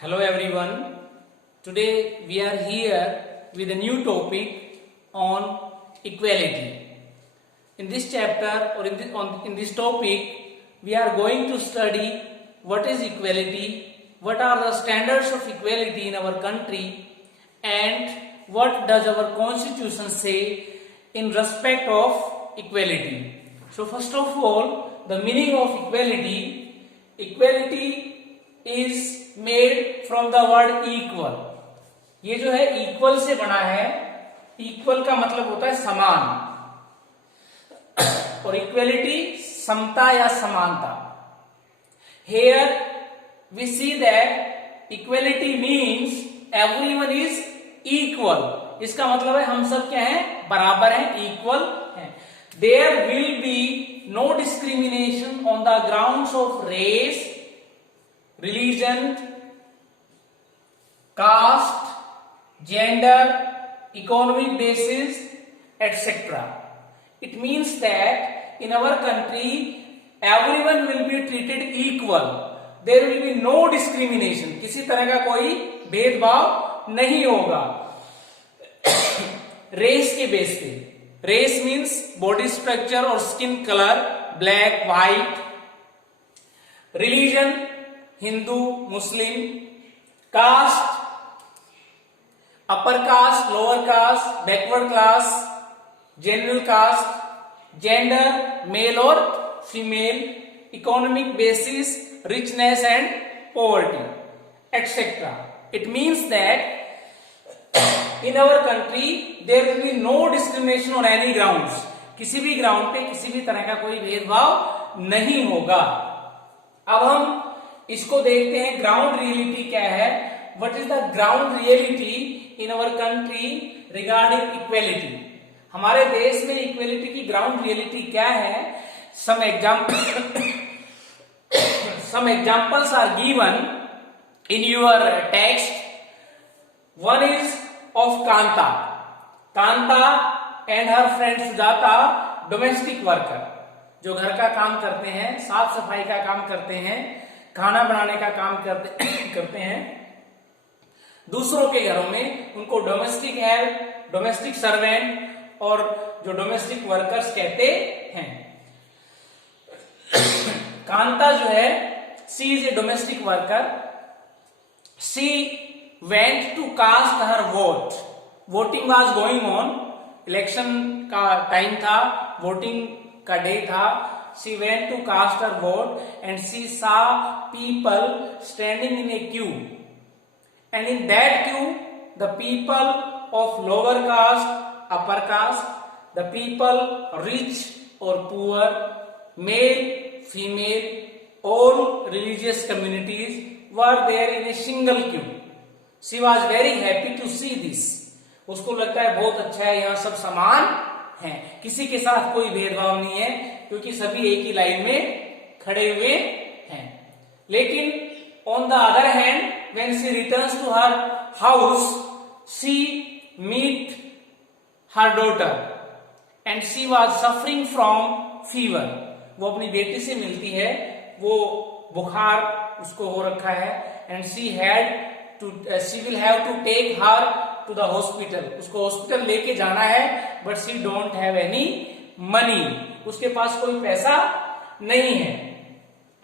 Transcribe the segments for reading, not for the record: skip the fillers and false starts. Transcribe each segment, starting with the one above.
Hello everyone. Today we are here with a new topic on equality. In this chapter or in this topic we are going to study what is equality, what are the standards of equality in our country, and what does our constitution say in respect of equality. So first of all, the meaning of equality. Equality is made from the word equal. ये जो है equal से बना है. Equal का मतलब होता है समान, और इक्वलिटी समता या समानता. Here we see that equality means everyone is equal. इसका मतलब है हम सब क्या हैं, बराबर हैं, इक्वल हैं. There will be no discrimination on the grounds of race, religion, caste, gender, economic basis, etc. It means that in our country everyone will be treated equal. There will be no discrimination. किसी तरह का कोई भेदभाव नहीं होगा race के base पे. Race means body structure और skin colour, black, white. Religion, Hindu, Muslim. Caste, upper caste, lower caste, backward class, general caste. Gender, male और female. Economic basis, richness and poverty, etc. It means that in our country there will be no discrimination on any grounds. किसी भी ground पे किसी भी तरह का कोई भेदभाव नहीं होगा. अब हम इसको देखते हैं ग्राउंड रियलिटी क्या है. What is the ground reality in our country regarding equality. हमारे देश में इक्वेलिटी की ग्राउंड रियलिटी क्या है. Some examples are given in your text. One is of Kanta. Kanta and her friend Sujata, domestic worker, जो घर का काम करते हैं, साफ सफाई का काम करते हैं, खाना बनाने का काम करते हैं. दूसरों के घरों में उनको डोमेस्टिक हेल्प, डोमेस्टिक सर्वेंट और जो डोमेस्टिक वर्कर्स कहते हैं. कांता जो है, she is a domestic worker. She went to cast her vote. Voting was going on. Election का टाइम था, वोटिंग का डे था. She went to cast her vote and she saw people standing in a queue. And in that queue, the people of lower caste, upper caste, the people rich or poor, male, female, all religious communities were there in a single queue. She was very happy to see this. उसको लगता है बहुत अच्छा है, यहाँ सब समान हैं, किसी के साथ कोई भेदभाव नहीं है, क्योंकि सभी एक ही लाइन में खड़े हुए हैं. लेकिन on the other hand, when she returns to her house, she meet her daughter and she was suffering from fever. वो अपनी बेटी से मिलती है, वो बुखार उसको हो रखा है. And she will have to take her to the hospital. उसको हॉस्पिटल लेके जाना है, but she don't have any money. उसके पास कोई पैसा नहीं है.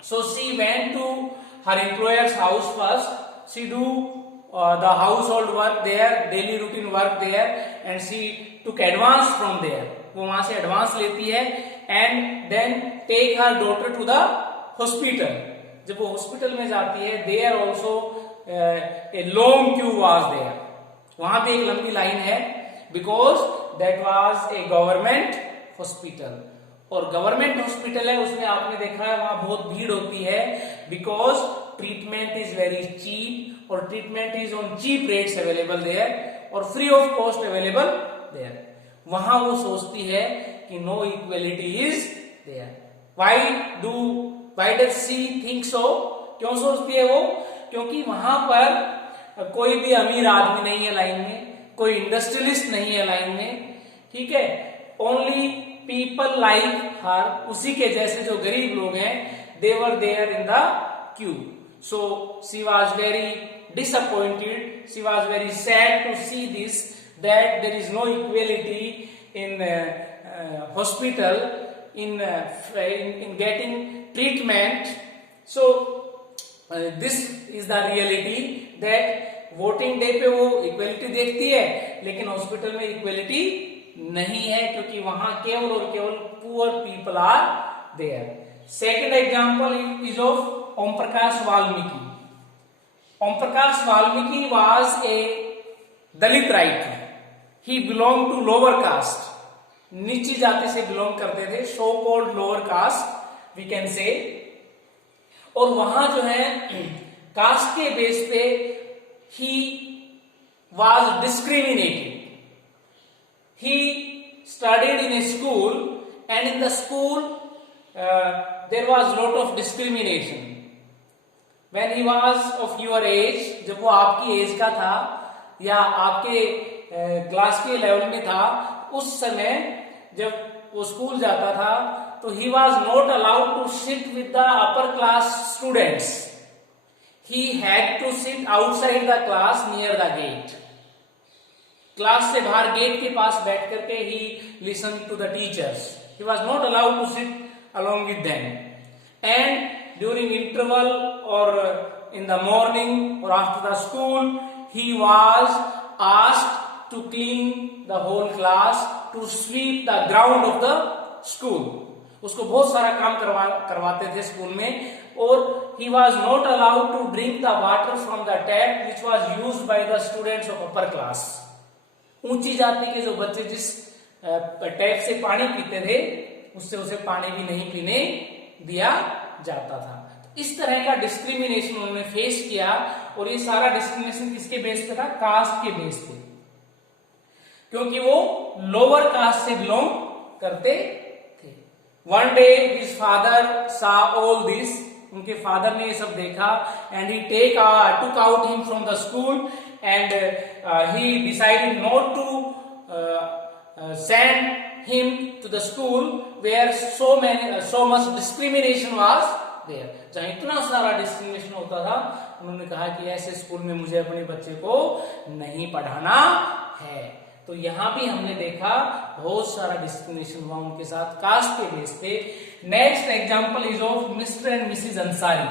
So she went to her employers house first. She do the household work there, daily routine work there, and she took advance from there. वो वहां से advance लेती है and then take her daughter to the hospital. जब वो hospital में जाती है, there also a long queue was there. वहां पे एक लंबी लाइन है, because that was a government hospital. और गवर्नमेंट हॉस्पिटल है, उसमें आपने देखा है वहां बहुत भीड़ होती है, because treatment is very cheap, और treatment is on cheap rates available there और free of cost available there. वहां वो सोचती है कि no equality is there. Why does she think so? क्यों सोचती है वो? क्योंकि वहां पर कोई भी अमीर आदमी नहीं है लाइन में, कोई इंडस्ट्रियलिस्ट नहीं है लाइन में. ठीक है, ओनली पीपल लाइक हर, उसी के जैसे जो गरीब लोग हैं, they were there in the queue. So she was very disappointed, she was very sad to see this, that there is no equality in hospital, in getting treatment. So this is the reality that voting day पे वो equality देखती है, लेकिन hospital में equality नहीं है, क्योंकि वहां केवल और केवल poor people are there. Second example is of Om Prakash Valmiki. Om Prakash Valmiki was a Dalit writer. He belong to lower caste. नीची जाति से बिलोंग करते थे, so called lower caste we can say. और वहां जो है कास्ट के बेस पे he was discriminated. He studied in a school, and in the school there was lot of discrimination. When he was of your age, जब वो आपकी as का था या आपके क्लास के लेवल में था, उस समय जब वो स्कूल जाता था तो he was not allowed to sit with the upper class students. He had to sit outside the class near the gate. Class से बाहर गेट के पास बैठ करके he listened to the teachers. He was not allowed to sit along with them. And during interval or in the morning or after the school, he was asked to clean the whole class, to sweep the ground of the school. उसको बहुत सारा काम करवाते थे school में. और he was not allowed to drink the water from the tap which was used by the students of upper class. ऊंची जाति के जो बच्चे जिस टैप से पानी पीते थे, उससे उसे पानी भी नहीं पीने दिया जाता था. इस तरह का डिस्क्रिमिनेशन उन्होंने फेस किया. और ये सारा डिस्क्रिमिनेशन किसके बेस पे था? कास्ट के बेस पे, क्योंकि वो लोअर कास्ट से बिलोंग करते थे. One day his father saw all this. उनके फादर ने ये सब देखा, and he took out him from the school, and he decided not to send him to the school where so much discrimination was there. जहां इतना सारा discrimination होता था, उन्होंने कहा कि ऐसे स्कूल में मुझे अपने बच्चे को नहीं पढ़ाना है. तो यहां भी हमने देखा बहुत सारा डिस्क्रिमिनेशन हुआ उनके साथ कास्ट के बेस पे. Next example is of Mr and Mrs Ansari.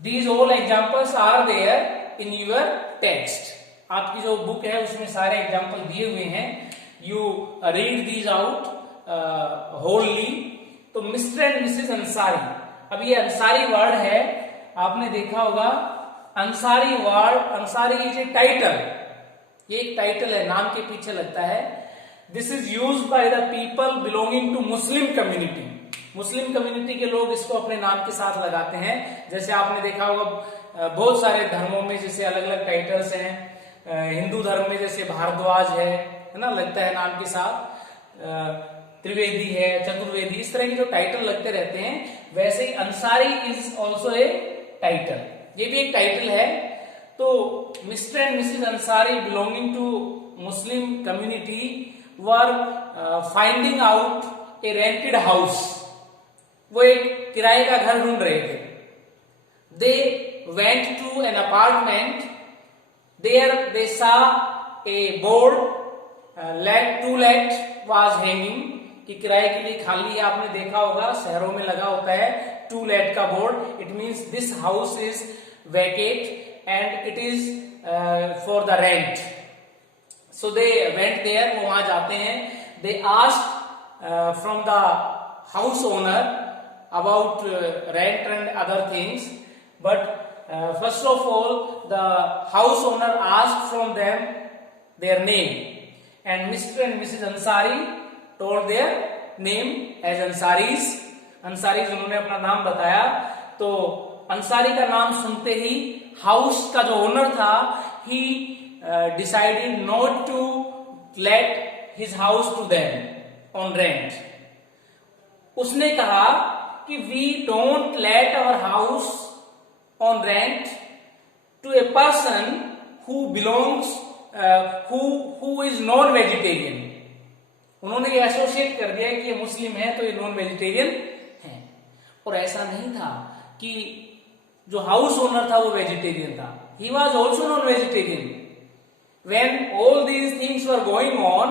These all examples are there in your text. आपकी जो बुक है उसमें सारे एग्जांपल दिए हुए हैं. You read these out wholly. तो मिस्टर एंड मिसेस अंसारी. अब ये अंसारी वर्ड है, आपने देखा होगा. Ansari word, Ansari is a title. ये एक टाइटल है, नाम के पीछे लगता है. This is use by the people belonging to Muslim community. Muslim community के लोग इसको अपने नाम के साथ लगाते हैं. जैसे आपने देखा होगा बहुत सारे धर्मों में जैसे अलग अलग टाइटल्स हैं. हिंदू धर्म में जैसे भारद्वाज है ना, लगता है नाम के साथ. त्रिवेदी है, चतुर्वेदी, इस तरह के जो टाइटल लगते रहते हैं. वैसे ही Ansari is also a title. ये भी एक टाइटल है. तो mister and Mrs Ansari belonging to Muslim community were finding out a rented house. वो एक किराए का घर ढूंढ रहे थे. They went to an apartment. There they saw a board let to let was hanging, कि किराए के लिए खाली है. आपने देखा होगा शहरों में लगा होता है टू लेट का board. It means this house is Venkat and it is for the rent. So they went there. वो वहां जाते हैं. They asked from the house owner about rent and other things, but first of all the house owner asked from them their name, and Mr. and Mrs. Ansari told their name as Ansaris. Ansaris उन्होंने अपना नाम बताया. तो अंसारी का नाम सुनते ही house का जो ओनर था, he decided not to let his house to them on rent. उसने कहा कि we don't let our house on rent to a person who belongs who is non vegetarian. उन्होंने ये एसोसिएट कर दिया कि ये मुस्लिम है तो ये नॉन वेजिटेरियन है. और ऐसा नहीं था कि जो हाउस ओनर था वो वेजिटेरियन था, he was also non vegetarian. When all these things were going on,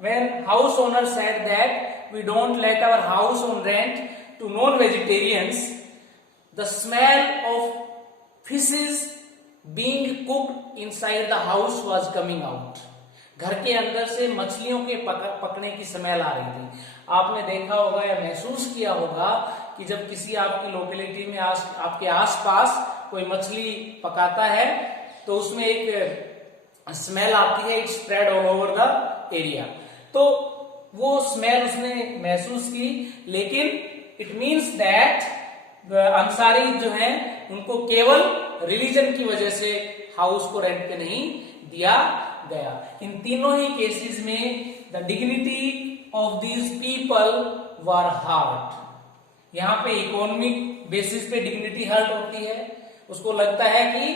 when house owner said that we don't let our house on rent to non-vegetarians, the smell of fishes being cooked inside the house was coming out. घर के अंदर से मछलियों के पकने की smell आ रही थी. आपने देखा होगा या महसूस किया होगा कि जब किसी आपकी लोकेलिटी में आपके आसपास कोई मछली पकाता है तो उसमें एक स्मेल आती है, it spread all over the area. तो वो स्मेल उसने महसूस की, लेकिन इट मीन्स दैट अंसारी जो है उनको केवल रिलीजन की वजह से हाउस को रेंट पे नहीं दिया गया. इन तीनों ही केसेस में the dignity of these people were hurt. यहां पे इकोनॉमिक बेसिस पे डिग्निटी हर्ट होती है. उसको लगता है कि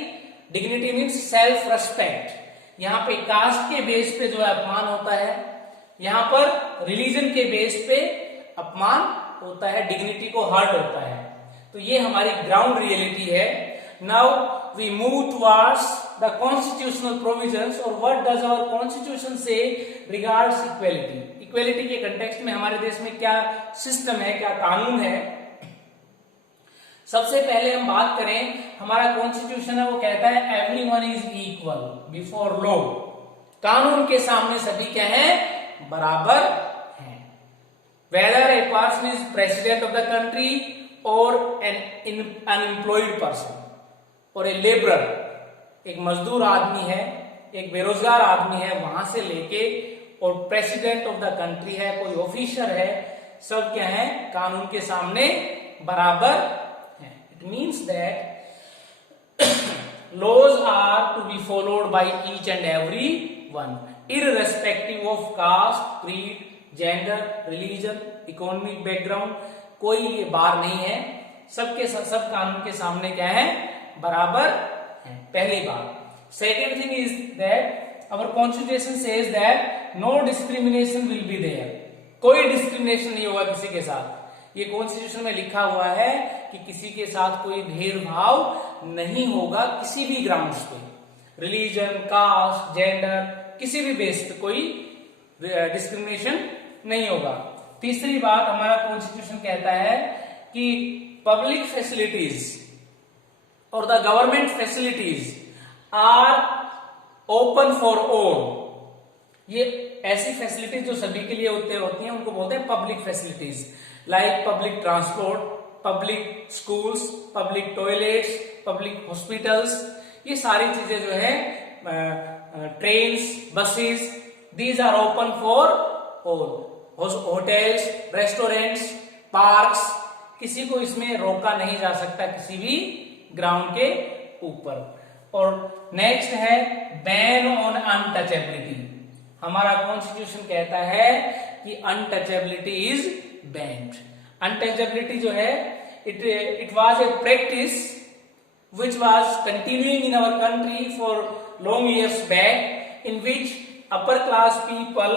डिग्निटी मीन्स सेल्फ रेस्पेक्ट. यहां पे कास्ट के बेस पे जो है अपमान होता है, यहां पर रिलीजन के बेस पे अपमान होता है, डिग्निटी को हर्ट होता है. तो ये हमारी ग्राउंड रियलिटी है. Now we move towards the constitutional provisions. और what does our constitution say regards equality. Equality के कंटेक्स्ट में हमारे देश में क्या सिस्टम है, क्या कानून है. सबसे पहले हम बात करें, हमारा कॉन्स्टिट्यूशन है वो कहता है everyone is equal before law. कानून के सामने सभी क्या है, बराबर हैं. Whether a person is president of the country और एन अनएम्प्लॉयड पर्सन और ए लेबरर, एक मजदूर आदमी है, एक बेरोजगार आदमी है, वहां से लेके और प्रेसिडेंट ऑफ द कंट्री है, कोई ऑफिसर है, सब क्या है, कानून के सामने बराबर. Means that laws are to be followed by each and every one, irrespective of caste, creed, gender, religion, economic background. कोई ये बार नहीं है, सबके सब कानून के सामने क्या है, बराबर है. पहली बात. Second thing is that our constitution says that no discrimination will be there. कोई डिस्क्रिमिनेशन नहीं होगा किसी के साथ. ये कॉन्स्टिट्यूशन में लिखा हुआ है कि किसी के साथ कोई भेदभाव नहीं होगा किसी भी ग्राउंड्स पे. रिलीजन, कास्ट, जेंडर, किसी भी बेस पे कोई डिस्क्रिमिनेशन नहीं होगा. तीसरी बात, हमारा कॉन्स्टिट्यूशन कहता है कि पब्लिक फैसिलिटीज और the government facilities are open for all. ये ऐसी फैसिलिटीज जो सभी के लिए होती हैं उनको बोलते हैं public facilities. like public transport, public schools, public toilets, public hospitals. ये सारी चीजें जो है, trains, buses, these are open for all. Hotels, restaurants, parks, किसी को इसमें रोका नहीं जा सकता किसी भी ग्राउंड के ऊपर. और नेक्स्ट है बैन ऑन अनटचेबिलिटी. हमारा कॉन्स्टिट्यूशन कहता है कि अनटचेबिलिटी इज बैंड. अनटचेबिलिटी जो है, it was a practice which was continuing in our country for long years back, in which upper class people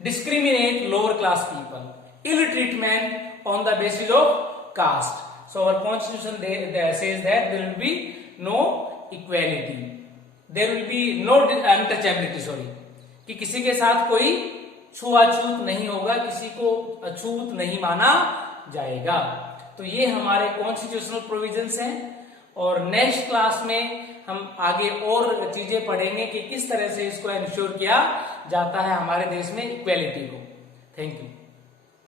discriminate lower class people, ill treatment on the basis of caste. So our constitution says that there will be no equality, there will be no untouchability, sorry, कि किसी के साथ कोई छुआछूत नहीं होगा, किसी को अछूत नहीं माना जाएगा. तो ये हमारे कॉन्स्टिट्यूशनल प्रोविजंस हैं. और नेक्स्ट क्लास में हम आगे और चीजें पढ़ेंगे कि किस तरह से इसको इंश्योर किया जाता है हमारे देश में इक्वेलिटी को. Thank you.